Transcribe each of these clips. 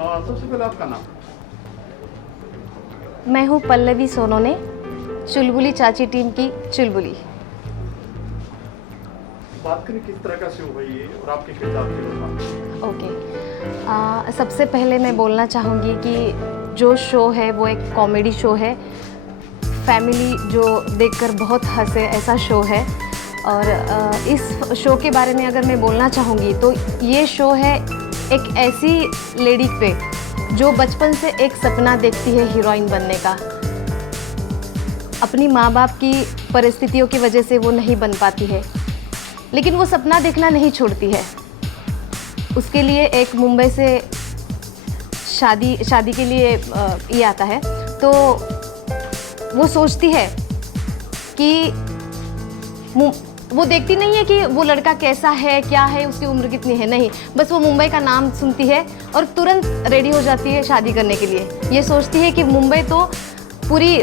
सबसे पहले आपका नाम? मैं हूँ पल्लवी सोनोने, चुलबुली चाची टीम की चुलबुली। बात करें किस तरह का शो है ये और आपके किरदार के बारे ओके, सबसे पहले मैं बोलना चाहूँगी कि जो शो है वो एक कॉमेडी शो है। फैमिली जो देखकर बहुत हंसे ऐसा शो है। और इस शो के बारे में अगर मैं बोलना चाहूँगी तो ये शो है एक ऐसी लेडी पे जो बचपन से एक सपना देखती है हीरोइन बनने का। अपनी माँ बाप की परिस्थितियों की वजह से वो नहीं बन पाती है, लेकिन वो सपना देखना नहीं छोड़ती है। उसके लिए एक मुंबई से शादी के लिए ये आता है, तो वो सोचती है कि वो देखती नहीं है कि वो लड़का कैसा है, क्या है, उसकी उम्र कितनी है, नहीं, बस वो मुंबई का नाम सुनती है और तुरंत रेडी हो जाती है शादी करने के लिए। ये सोचती है कि मुंबई तो पूरी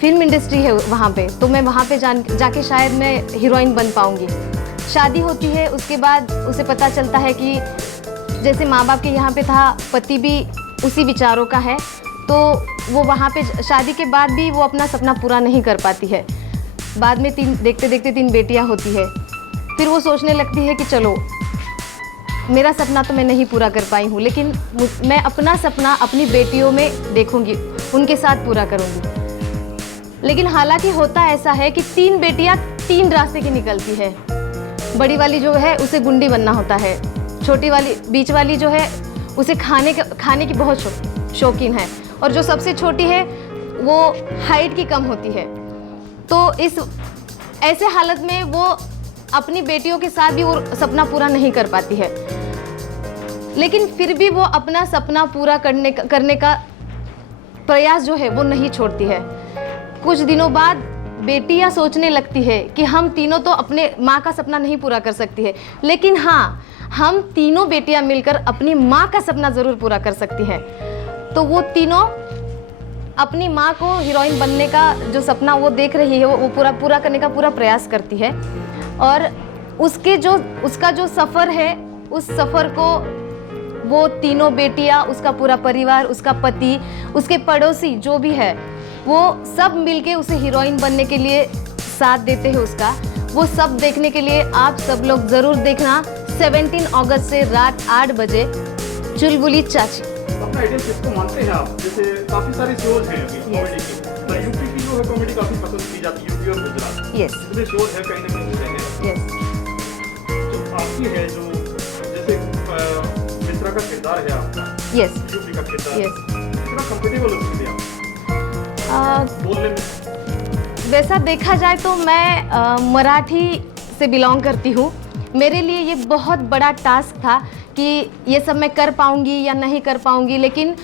फिल्म इंडस्ट्री है वहाँ पे, तो मैं वहाँ पे जाके शायद मैं हीरोइन बन पाऊँगी। शादी होती है, उसके बाद उसे पता चलता है कि जैसे माँ बाप के यहाँ पे था, पति भी उसी विचारों का है, तो वो वहाँ पे शादी के बाद भी वो अपना सपना पूरा नहीं कर पाती है। बाद में देखते देखते 3 बेटियाँ होती है। फिर वो सोचने लगती है कि चलो, मेरा सपना तो मैं नहीं पूरा कर पाई हूँ, लेकिन मैं अपना सपना अपनी बेटियों में देखूँगी, उनके साथ पूरा करूँगी। लेकिन हालांकि होता ऐसा है कि 3 बेटियाँ 3 रास्ते की निकलती है। बड़ी वाली जो है उसे गुंडी बनना होता है, छोटी वाली, बीच वाली जो है उसे खाने की बहुत शौकीन है, और जो सबसे छोटी है वो हाइट की कम होती है। तो इस ऐसे हालत में वो अपनी बेटियों के साथ भी वो सपना पूरा नहीं कर पाती है, लेकिन फिर भी वो अपना सपना पूरा करने का प्रयास जो है वो नहीं छोड़ती है। कुछ दिनों बाद बेटियां सोचने लगती है कि हम तीनों तो अपने माँ का सपना नहीं पूरा कर सकती है, लेकिन हाँ, हम तीनों बेटियां मिलकर अपनी माँ का सपना ज़रूर पूरा कर सकती हैं। तो वो तीनों अपनी माँ को हीरोइन बनने का जो सपना वो देख रही है वो पूरा करने का पूरा प्रयास करती है। और उसका जो सफ़र है, उस सफ़र को वो तीनों बेटियाँ, उसका पूरा परिवार, उसका पति, उसके पड़ोसी जो भी है, वो सब मिलके उसे हीरोइन बनने के लिए साथ देते हैं उसका। वो सब देखने के लिए आप सब लोग ज़रूर देखना 17 अगस्त से रात 8 बजे चुलबुली चाची। अपना आइडिया किसको मानते हैं आप? जैसे काफी सारी शोज हैं अभी कॉमेडी की, तो यूपी की जो है कॉमेडी काफी पसंद की जाती है, यूपी और गुजरात। यस, इसमें शोज है कहीं ना कहीं रहने। यस। जो आपकी है, जो जैसे मित्रा का किरदार है आपका, यस, यूपी का किरदार, यस। कितना कंफर्टेबल उसके लिए आप बोलने में? वैसा देखा जाए तो मैं मराठी से बिलोंग करती हूँ। मेरे लिए ये बहुत बड़ा टास्क था कि ये सब मैं कर पाऊँगी या नहीं कर पाऊँगी, लेकिन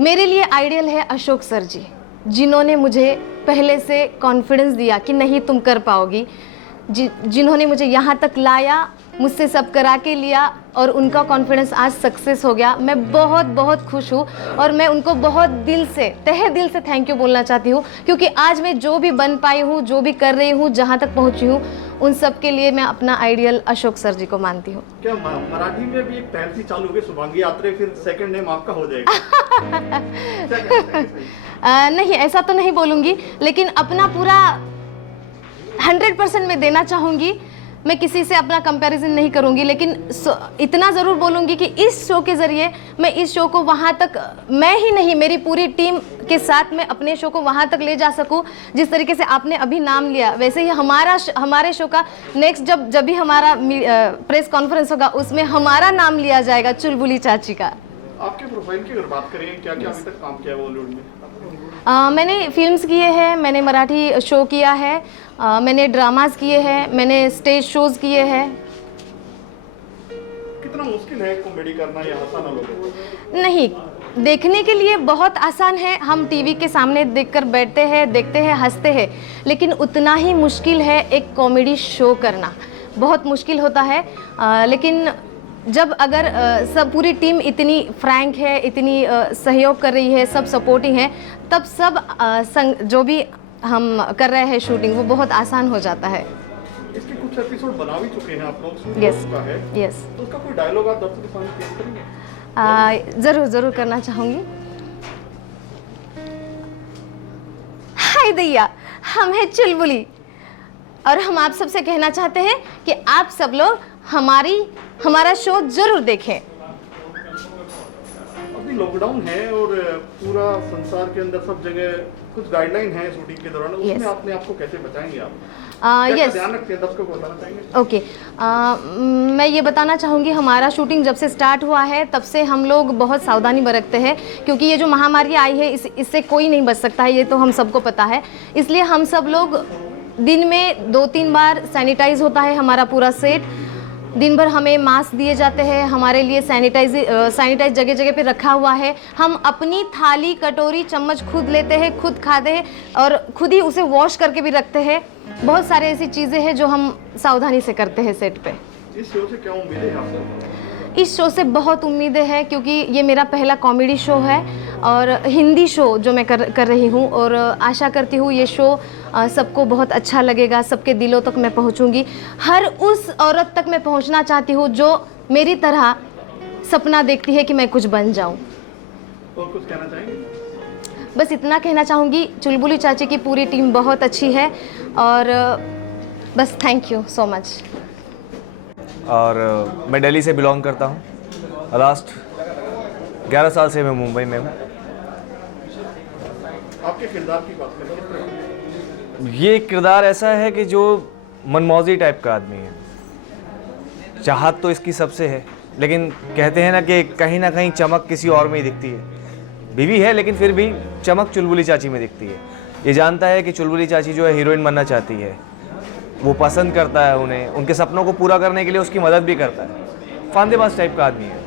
मेरे लिए आइडियल है अशोक सर जी, जिन्होंने मुझे पहले से कॉन्फिडेंस दिया कि नहीं तुम कर पाओगी, जिन्होंने मुझे यहाँ तक लाया, मुझसे सब करा के लिया, और उनका कॉन्फिडेंस आज सक्सेस हो गया। मैं बहुत बहुत खुश हूँ और मैं उनको बहुत दिल से, तहे दिल से थैंक यू बोलना चाहती हूँ, क्योंकि आज मैं जो भी बन पाई हूँ, जो भी कर रही हूँ, जहाँ तक पहुँची हूँ, उन सब के लिए मैं अपना आइडियल अशोक सर जी को मानती हूँ। क्या मराठी में भी एक पहल सी चालू हो गई, शुभांगी आत्रे, फिर सेकंड नेम आपका हो जाएगा? नहीं, ऐसा तो नहीं बोलूँगी, लेकिन अपना पूरा 100% मैं देना चाहूँगी। मैं किसी से अपना कंपैरिजन नहीं करूँगी, लेकिन इतना ज़रूर बोलूँगी कि इस शो के ज़रिए मैं इस शो को वहाँ तक, मैं ही नहीं, मेरी पूरी टीम के साथ मैं अपने शो को वहाँ तक ले जा सकूँ। जिस तरीके से आपने अभी नाम लिया, वैसे ही हमारे शो का नेक्स्ट जब भी हमारा प्रेस कॉन्फ्रेंस होगा, उसमें हमारा नाम लिया जाएगा, चुलबुली चाची का। आपके प्रोफाइल की अगर बात करें, क्या क्या अभी तक काम किया है बॉलीवुड में? मैंने फिल्म्स किए हैं, मैंने मराठी शो किया है, मैंने ड्रामास किए हैं, मैंने स्टेज शोज किए हैं। कितना मुश्किल है कॉमेडी करना या हंसाना लोगों को? नहीं, देखने के लिए बहुत आसान है। हम टीवी के सामने देखकर बैठते हैं, देखते हैं, हंसते हैं, लेकिन उतना ही मुश्किल है एक कॉमेडी शो करना। बहुत मुश्किल होता है, लेकिन जब अगर सब पूरी टीम इतनी फ्रैंक है, इतनी सहयोग कर रही है, सब सपोर्टिंग है, तब सब जो भी हम कर रहे हैं शूटिंग, वो बहुत आसान हो जाता है। इसके कुछ कुछ एपिसोड बना भी चुके हैं आप लोग, शूट हो Yes. चुका है, यस तो उसका कोई डायलॉग आप दर्शकों के सामने पेश करेंगे? ज़रूर ज़रूर करना चाहूँगी। हाय दैया, हम हैं चुलबुली और हम आप सबसे कहना चाहते हैं कि आप सब लोग हमारा शो जरूर देखें। अभी लॉकडाउन है और पूरा संसार के अंदर सब जगह कुछ गाइडलाइन है शूटिंग के दौरान, उसमें Yes. अपने आप को कैसे बचाएंगे आप? क्या यस ध्यान रखते हैं दर्शकों को बताना चाहेंगे? ओके मैं ये बताना चाहूँगी, हमारा शूटिंग जब से स्टार्ट हुआ है तब से हम लोग बहुत सावधानी बरतते हैं, क्योंकि ये जो महामारी आई है इससे कोई नहीं बच सकता है, ये तो हम सबको पता है। इसलिए हम सब लोग दिन में 2-3 बार सैनिटाइज होता है हमारा पूरा सेट। दिन भर हमें मास्क दिए जाते हैं, हमारे लिए सैनिटाइज जगह जगह पे रखा हुआ है। हम अपनी थाली कटोरी चम्मच खुद लेते हैं, खुद खाते हैं और खुद ही उसे वॉश करके भी रखते हैं। बहुत सारे ऐसी चीज़ें हैं जो हम सावधानी से करते हैं सेट पे। इस शो से क्या उम्मीद है आपको? इस शो से बहुत उम्मीदें हैं, क्योंकि ये मेरा पहला कॉमेडी शो है और हिंदी शो जो मैं कर रही हूँ, और आशा करती हूँ ये शो सबको बहुत अच्छा लगेगा, सबके दिलों तक मैं पहुँचूँगी। हर उस औरत तक मैं पहुँचना चाहती हूँ जो मेरी तरह सपना देखती है कि मैं कुछ बन जाऊँ। और कुछ कहना चाहेंगे? बस इतना कहना चाहूँगी, चुलबुली चाची की पूरी टीम बहुत अच्छी है और बस थैंक यू सो मच। और मैं दिल्ली से बिलोंग करता हूँ। लास्ट 11 साल से मैं मुंबई में हूँ। आपके किरदार की बात करें, ये किरदार ऐसा है कि जो मनमौजी टाइप का आदमी है। चाहत तो इसकी सबसे है, लेकिन कहते हैं ना कहीं चमक किसी और में ही दिखती है। बीवी है लेकिन फिर भी चमक चुलबुली चाची में दिखती है। ये जानता है कि चुलबुली चाची जो है हीरोइन बनना चाहती है, वो पसंद करता है उन्हें, उनके सपनों को पूरा करने के लिए उसकी मदद भी करता है। फांदेबाज टाइप का आदमी है।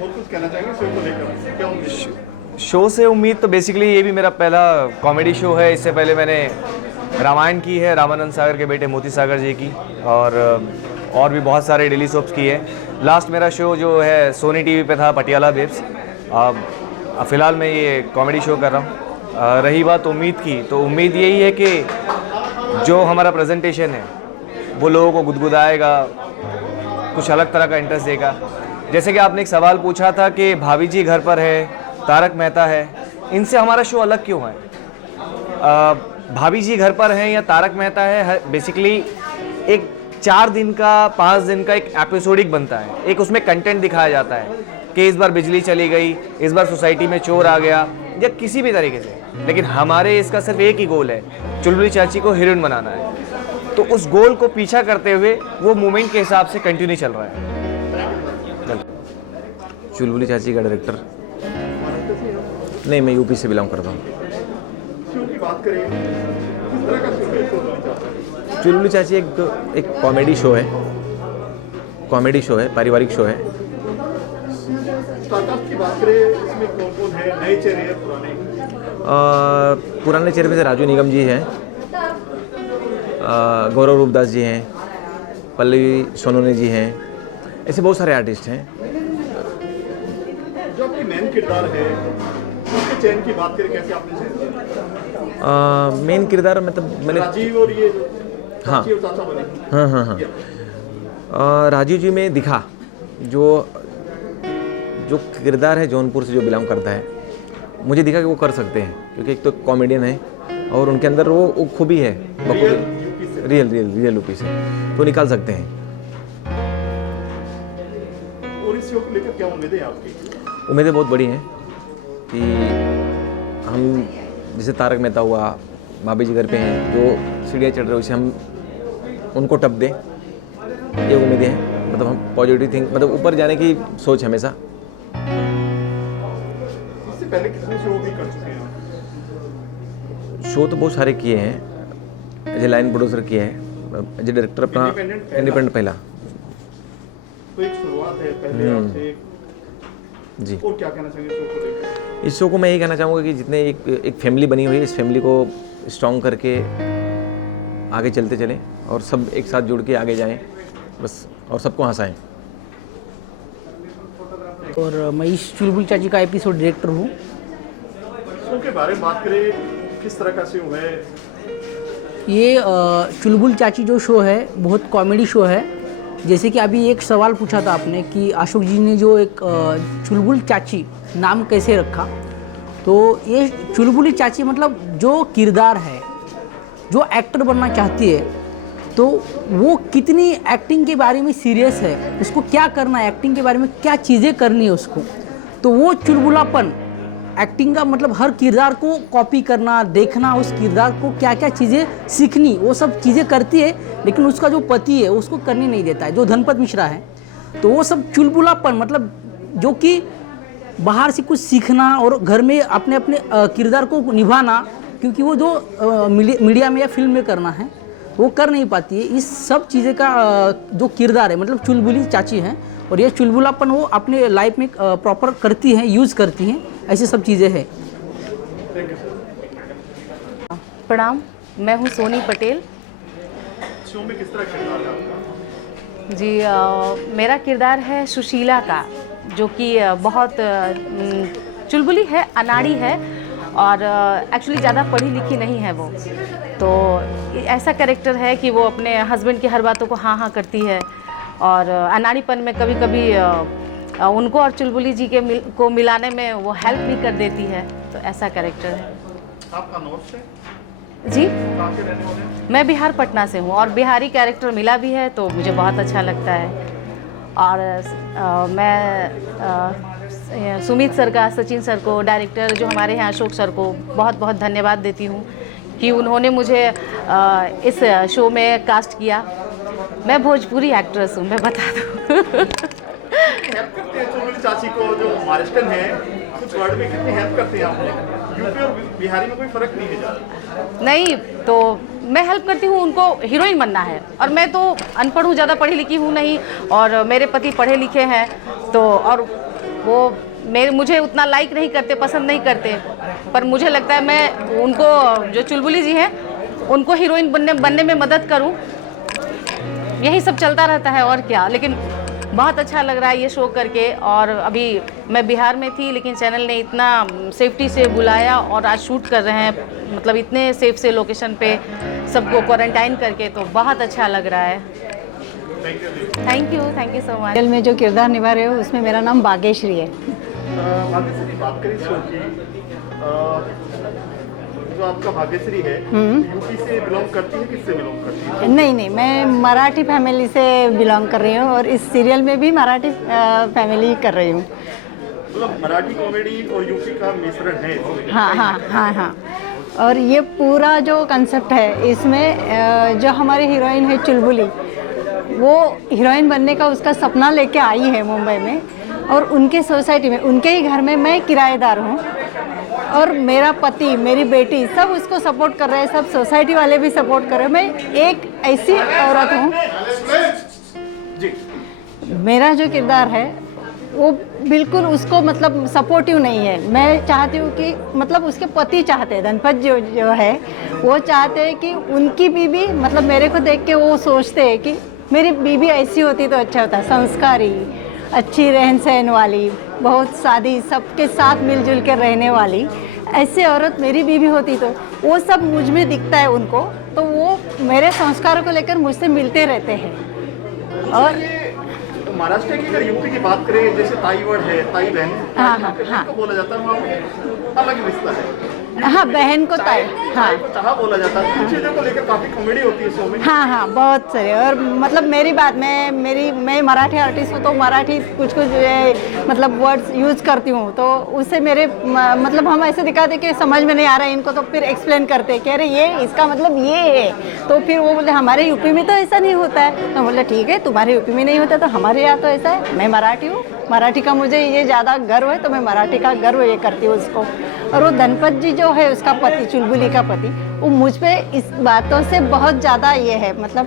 और कुछ कहना चाहेंगे शो को लेकर? क्या उम्मीद? शो से उम्मीद तो बेसिकली ये भी मेरा पहला कॉमेडी शो है। इससे पहले मैंने रामायण की है, रामानंद सागर के बेटे मोती सागर जी की, और भी बहुत सारे डेली सोप्स की है। लास्ट मेरा शो जो है सोनी टीवी पे था, पटियाला बेब्स। अब फ़िलहाल मैं ये कॉमेडी शो कर रहा हूँ। रही बात उम्मीद की, तो उम्मीद यही है कि जो हमारा प्रेजेंटेशन है वो लोगों को गुदगुदाएगा, कुछ अलग तरह का इंटरेस्ट देगा। जैसे कि आपने एक सवाल पूछा था कि भाभी जी घर पर है, तारक मेहता है, इनसे हमारा शो अलग क्यों है? भाभी जी घर पर हैं या तारक मेहता है, बेसिकली एक 4 दिन का 5 दिन का एक एपिसोडिक बनता है। एक उसमें कंटेंट दिखाया जाता है कि इस बार बिजली चली गई, इस बार सोसाइटी में चोर आ गया, या किसी भी तरीके से। लेकिन हमारे इसका सिर्फ एक ही गोल है, चुलबुली चाची को हीरोइन बनाना है। तो उस गोल को पीछा करते हुए वो मूवमेंट के हिसाब से कंटिन्यू चल रहा है। चुलबुली चाची का डायरेक्टर नहीं, मैं यूपी से बिलोंग करता हूँ। शो की बात करें, किस तरह का शो है चुलबुली चाची? चुलबुली चाची एक कॉमेडी शो है, पारिवारिक शो है। स्टारकास्ट की बात करें, इसमें कौन कौन है? नए चेहरे हैं, पुराने? पुराने चेहरे में से राजू निगम जी हैं, गौरव रूपदास जी हैं, पल्लवी सोनोने जी हैं, ऐसे बहुत सारे आर्टिस्ट हैं। जो आपकी मेन किरदार है, उसके चयन की बात करें, कैसे आपने चयन किया? मेन किरदार मतलब मैंने राजीव और ये हाँ। चाची और चाचा बने। हाँ। राजीव जी में दिखा जो किरदार है, जौनपुर से जो बिलोंग करता है, मुझे दिखा कि वो कर सकते हैं, क्योंकि एक तो कॉमेडियन है और उनके अंदर वो खूबी है, रियल यूपी से, तो निकाल सकते हैं। और इस शो को लेकर क्या उम्मीदें हैं आपकी? उम्मीदें बहुत बड़ी हैं कि हम जैसे तारक मेहता हुआ, भाभी जी घर पे हैं, जो सीढ़ियाँ चढ़ रहे हैं, उसे हम उनको टप दें, ये उम्मीदें हैं। मतलब हम पॉजिटिव थिंक, मतलब ऊपर जाने की सोच हमेशा। इससे पहले कितने शो भी कर चुके हैं आप? शो तो बहुत सारे किए हैं, एज ए लाइन प्रोड्यूसर किए हैं, एज ए डायरेक्टर अपना इंडिपेंडेंट पहला। तो एक शुरुआत है पहले आपसे जी। और क्या कहना चाहेंगे शो को लेकर? इस शो को मैं यही कहना चाहूँगा कि जितने एक फैमिली बनी हुई है, इस फैमिली को स्ट्रॉन्ग करके आगे चलते चलें और सब एक साथ जुड़ के आगे जाएं बस, और सबको हंसाएं। और मैं इस चुलबुली चाची का एपिसोड डायरेक्टर हूँ। शो के बारे में बात करें, किस तरह का शो है, ये चुलबुल चाची जो शो है बहुत कॉमेडी शो है। जैसे कि अभी एक सवाल पूछा था आपने कि अशोक जी ने जो एक चुलबुल चाची नाम कैसे रखा, तो ये चुलबुली चाची मतलब जो किरदार है, जो एक्टर बनना चाहती है तो वो कितनी एक्टिंग के बारे में सीरियस है, उसको क्या करना है, एक्टिंग के बारे में क्या चीज़ें करनी है उसको, तो वो चुलबुलापन एक्टिंग का मतलब हर किरदार को कॉपी करना, देखना, उस किरदार को क्या क्या चीज़ें सीखनी, वो सब चीज़ें करती है। लेकिन उसका जो पति है उसको करने नहीं देता है, जो धनपत मिश्रा है। तो वो सब चुलबुलापन मतलब जो कि बाहर से कुछ सीखना और घर में अपने अपने किरदार को निभाना, क्योंकि वो जो मीडिया में या फिल्म में करना है वो कर नहीं पाती है। इस सब चीज़ें का जो किरदार है मतलब चुलबुली चाची हैं, और ये चुलबुलापन वो अपने लाइफ में प्रॉपर करती हैं, यूज़ करती हैं, ऐसी सब चीज़ें हैं। प्रणाम, मैं हूँ सोनी पटेल। शो में किस तरह किरदार है आपका? जी मेरा किरदार है सुशीला का, जो कि बहुत चुलबुली है, अनाड़ी है और एक्चुअली ज़्यादा पढ़ी लिखी नहीं है वो। तो ऐसा कैरेक्टर है कि वो अपने हस्बैंड की हर बातों को हाँ हाँ करती है और अनाड़ीपन में कभी कभी उनको और चुलबुली जी के को मिलाने में वो हेल्प भी कर देती है। तो ऐसा कैरेक्टर है। आपका नॉर्थ से जी, कहाँ के रहने वाले हैं? मैं बिहार पटना से हूँ और बिहारी कैरेक्टर मिला भी है तो मुझे बहुत अच्छा लगता है। और मैं सुमित सर का, सचिन सर को, डायरेक्टर जो हमारे हैं अशोक सर को बहुत बहुत धन्यवाद देती हूँ कि उन्होंने मुझे इस शो में कास्ट किया। मैं भोजपुरी एक्ट्रेस हूँ, मैं बता दूँ। हेल्प करते हैं चुलबुली चाची को, जो महाराष्ट्रन है, कुछ वर्ड में कितनी हेल्प करते हैं आप? यूपी और बिहारी में कोई फर्क नहीं है ज़्यादा? नहीं, तो मैं हेल्प करती हूँ, उनको हीरोइन बनना है और मैं तो अनपढ़ हूँ, ज़्यादा पढ़ी लिखी हूँ नहीं, और मेरे पति पढ़े लिखे हैं तो, और वो मुझे उतना लाइक नहीं करते, पसंद नहीं करते, पर मुझे लगता है मैं उनको, जो चुलबुली जी हैं, उनको हीरोइन बनने में मदद करूँ। यही सब चलता रहता है और क्या। लेकिन बहुत अच्छा लग रहा है ये शो करके। और अभी मैं बिहार में थी लेकिन चैनल ने इतना सेफ्टी से बुलाया और आज शूट कर रहे हैं, मतलब इतने सेफ से लोकेशन पे सबको क्वारंटाइन करके, तो बहुत अच्छा लग रहा है। Thank you so much. Serial में जो किरदार निभा रहे हो उसमें मेरा नाम भाग्यश्री है। भाग्यश्री, बात करें शो की, जो आपका भाग्यश्री है यूपी से बिलोंग करती है, किससे बिलोंग करती है? नहीं, मैं मराठी फैमिली से बिलोंग कर रही हूँ और इस सीरियल में भी मराठी फैमिली कर रही हूँ। मतलब मराठी कॉमेडी और यूपी का मिश्रण है इसमें? हाँ। और ये पूरा जो कंसेप्ट है इसमें, जो हमारी हीरोइन है चुलबुली, वो हीरोइन बनने का उसका सपना लेके आई है मुंबई में, और उनके सोसाइटी में, उनके ही घर में मैं किराएदार हूँ, और मेरा पति, मेरी बेटी सब उसको सपोर्ट कर रहे हैं, सब सोसाइटी वाले भी सपोर्ट कर रहे हैं। मैं एक ऐसी औरत हूँ, मेरा जो किरदार है वो बिल्कुल उसको मतलब सपोर्टिव नहीं है। मैं चाहती हूँ कि मतलब उसके पति चाहते हैं, धनपत जो है वो चाहते हैं कि उनकी बीवी, मतलब मेरे को देख के वो सोचते हैं कि मेरी बीवी ऐसी होती तो अच्छा होता, संस्कारी, अच्छी रहन सहन वाली, बहुत सादी, सबके साथ मिलजुल कर रहने वाली, ऐसी औरत मेरी बीवी होती तो वो सब मुझ में दिखता है उनको, तो वो मेरे संस्कारों को लेकर मुझसे मिलते रहते हैं। और महाराष्ट्र की अगर यूपी की बात करें, जैसे ताई वर्ड है, ताई बहन, हाँ। तो बोला जाता है वहाँ अलग रिश्ता है। हाँ, बहन को ताई, हाँ चाहा बोला जाता है। इन चीज़ों को लेकर काफ़ी कॉमेडी होती है शो में। हाँ, बहुत सारे। और मतलब मेरी बात, मैं मराठी आर्टिस्ट हूँ तो मराठी कुछ मतलब वर्ड्स यूज़ करती हूँ, तो उससे मेरे मतलब हम ऐसे दिखाते कि समझ में नहीं आ रहा है इनको, तो फिर एक्सप्लेन करते कि अरे ये इसका मतलब ये है, तो फिर वो बोले हमारे यूपी में तो ऐसा नहीं होता है। तो बोले ठीक है, तुम्हारे यूपी में नहीं होता तो हमारे यहाँ तो ऐसा है। मैं मराठी हूँ, मराठी का मुझे ये ज़्यादा गर्व है, तो मैं मराठी का गर्व ये करती हूँ उसको। और वो धनपत जी जो है, उसका पति, चुलबुली का पति, वो मुझ पे इस बातों से बहुत ज़्यादा ये है, मतलब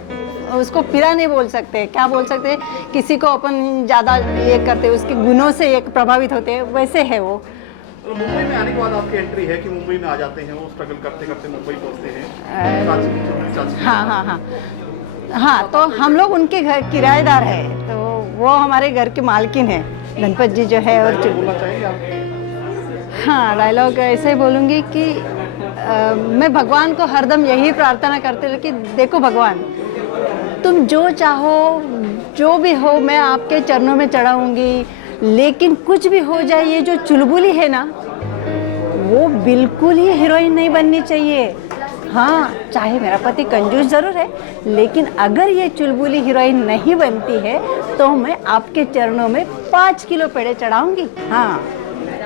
उसको पिरा नहीं बोल सकते, क्या बोल सकते, किसी को अपन ज़्यादा ये करते, उसके गुणों से एक प्रभावित होते हैं, वैसे है वो। तो मुंबई में आने के बाद आपकी एंट्री है कि मुंबई में आ जाते हैं, वो स्ट्रगल करते करते मुंबई पहुँचते हैं। हाँ, तो हम लोग उनके घर किराएदार है, तो वो हमारे घर के मालकिन है, धनपत जी जो है। और बोलना चाहिए आप? हाँ, डायलॉग ऐसे ही बोलूँगी कि मैं भगवान को हरदम यही प्रार्थना करती हूँ कि देखो भगवान, तुम जो चाहो जो भी हो मैं आपके चरणों में चढ़ाऊँगी, लेकिन कुछ भी हो जाए ये जो चुलबुली है ना वो बिल्कुल ही हीरोइन नहीं बननी चाहिए। हाँ, चाहे मेरा पति कंजूस ज़रूर है, लेकिन अगर ये चुलबुली हीरोइन नहीं बनती है तो मैं आपके चरणों में 5 किलो पेड़े चढ़ाऊंगी। हाँ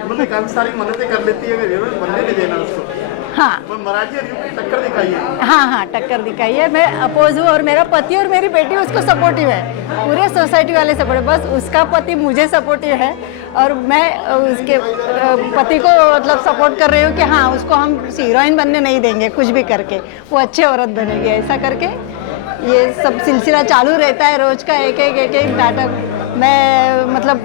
मतलब काफी सारी मददें कर लेती है, अगर हीरोइन बनने नहीं देना उसको। हाँ पर मराठी और यूपी टक्कर दिखाई है। हाँ हाँ, टक्कर दिखाई है। मैं अपोज हूँ और मेरा पति और मेरी बेटी उसको सपोर्टिव है, पूरे सोसाइटी वाले सपोर्टिव। बस उसका पति मुझे सपोर्टिव है और मैं उसके पति को मतलब सपोर्ट कर रही हूँ कि हाँ उसको हम हीरोइन बनने नहीं देंगे, कुछ भी करके वो अच्छी औरत बनेगी। ऐसा करके ये सब सिलसिला चालू रहता है, रोज का एक एक नाटक। मैं मतलब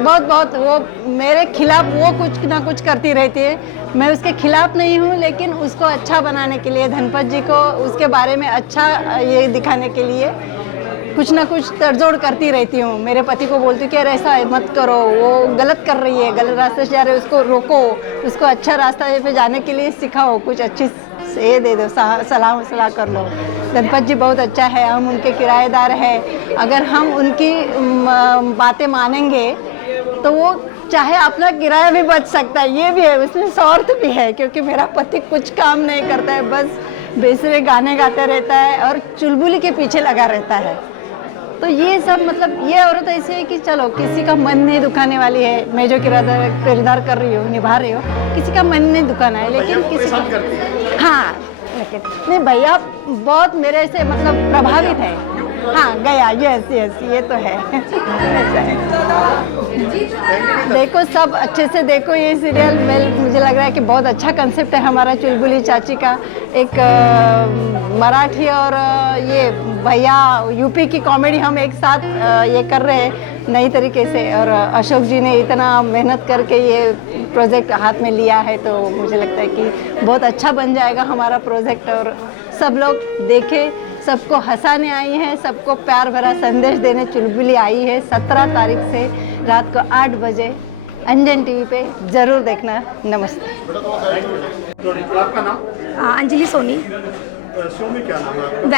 बहुत वो मेरे खिलाफ वो कुछ ना कुछ करती रहती है। मैं उसके खिलाफ नहीं हूँ, लेकिन उसको अच्छा बनाने के लिए, धनपत जी को उसके बारे में अच्छा ये दिखाने के लिए कुछ ना कुछ तड़जोड़ करती रहती हूँ। मेरे पति को बोलती हूँ कि अरे ऐसा मत करो, वो गलत कर रही है, गलत रास्ते से जा रहे, उसको रोको, उसको अच्छा रास्ता पे जाने के लिए सिखाओ, कुछ अच्छी ये दे दो, सलाह कर लो। धनपत जी बहुत अच्छा है, हम उनके किराएदार हैं। अगर हम उनकी बातें मानेंगे तो वो चाहे अपना किराया भी बच सकता है, ये भी है, उसमें स्वार्थ भी है। क्योंकि मेरा पति कुछ काम नहीं करता है, बस बेसुरे गाने गाते रहता है और चुलबुली के पीछे लगा रहता है। तो ये सब मतलब ये औरत ऐसी है कि चलो किसी का मन नहीं दुखाने वाली है। मैं जो किरदार कर रही हूँ, निभा रही हूँ, किसी का मन नहीं दुखाना है, लेकिन किसी का हाँ, लेकिन नहीं भैया बहुत मेरे से मतलब प्रभावित है। हाँ गया, यस ये तो है। देखो सब अच्छे से देखो ये सीरियल। मुझे लग रहा है कि बहुत अच्छा कंसेप्ट है हमारा चुलबुली चाची का। एक मराठी और ये भैया यूपी की कॉमेडी हम एक साथ ये कर रहे हैं नई तरीके से। और अशोक जी ने इतना मेहनत करके ये प्रोजेक्ट हाथ में लिया है, तो मुझे लगता है कि बहुत अच्छा बन जाएगा हमारा प्रोजेक्ट। और सब लोग देखें, सबको हंसाने आई है, सबको प्यार भरा संदेश देने चुलबुली आई है। 17 तारीख से रात को 8 बजे अंजन टीवी पे ज़रूर देखना। नमस्ते। आपका नाम? अंजलि सोनी, शो में क्या नाम है आपका?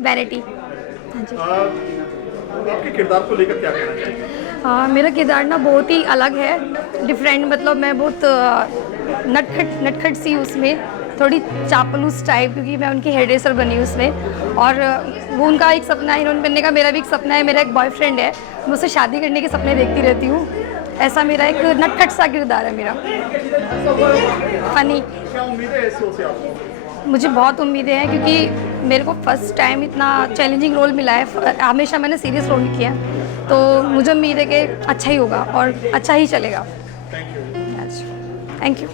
वैनिटी। आपके किरदार को लेकर क्या कहना चाहिए? मेरा किरदार ना बहुत ही अलग है, डिफरेंट। मतलब मैं बहुत नटखट सी उसमें, थोड़ी चापलूस टाइप, क्योंकि मैं उनकी हेयर ड्रेसर बनी उसमें। और वो उनका एक सपना है हीरोइन बनने का, मेरा भी एक सपना है। मेरा एक बॉयफ्रेंड है, मैं उससे शादी करने के सपने देखती रहती हूँ। ऐसा मेरा एक नटखट सा किरदार है मेरा, फनी। क्या उम्मीदें है इस शो से आपको? मुझे बहुत उम्मीदें हैं, क्योंकि मेरे को फर्स्ट टाइम इतना चैलेंजिंग रोल मिला है। हमेशा मैंने सीरियस रोल किया, तो मुझे उम्मीद है कि अच्छा ही होगा और अच्छा ही चलेगा। Thank you.